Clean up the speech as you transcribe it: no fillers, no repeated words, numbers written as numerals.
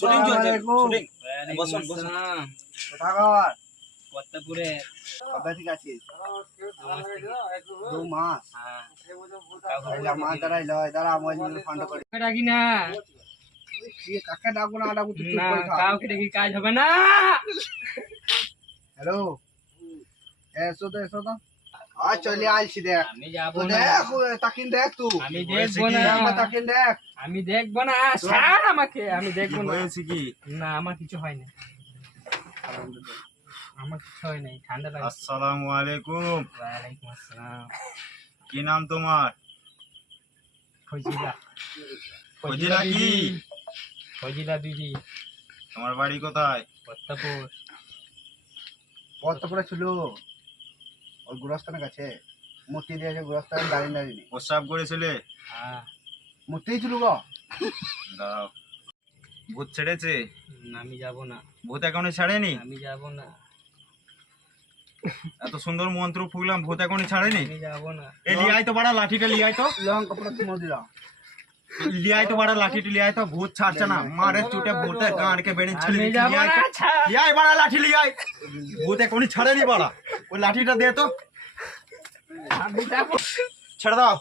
Shooting চলছে shooting বসুন বসুন কোথাকার পদ্মপুরে কবে থেকে আছিস 2 মাস হ্যাঁ মাস দাঁড়াই লয় দাঁড়া মই ফান্ড করে ডাকি না কাকে ডাকবো না ডাকবো তুই চুপ করে থাক কাউকে দেখি কাজ হবে না হ্যালো এসো তো চলে আইছি দেখ আমি যাব না দেখ তাকিন দেখ তুই আমি দেখবো না তাকিন দেখ আমি দেখবো না ছাড় আমাকে আমি দেখবো না হয়েছে কি না আমার কিছু হয় না আমার কিছু হয় নাই ঠান্ডা লাগে আসসালামু আলাইকুম। ওয়ালাইকুম আসসালাম কি নাম তোমার? ফজিলা ফজিলা কি? ফজিলা দিদি তোমার বাড়ি কোথায়? পদ্মপুর পদ্মপুরে ছিল ওই গুরস্থানের কাছে মূর্তি দিয়েছে গুরস্থান দাঁড়িয়ে প্রস্রাব করেছিলে? হ্যাঁ মূর্তি ছিল গো দাঁড়াও, ভূত ছেড়েছে? আমি যাব না ভূত এখনো ছাড়েনি? আমি যাব না এত সুন্দর মন্ত্র ফুকলাম, ভূত এখনো ছাড়েনি? আমি যাব না এ লিয়াই তো বাড়া লাঠিটা লিয়াই তো, লং কপড়া তুলে দিলাম লিয়াই তো বাড়া লাঠিটা লিয়াই তো, ভূত ছাড়ছে না, মারে চুটে ভূতে গাঁড়কে বেড়ে ছেড়ে আমি যাব না লিয়াই বাড়া লাঠি লিয়াই, ভূত এখনো ছাড়েনি বাড়া, ওই লাঠিটা দে তো, আমি যাব ছেড়ে দাও।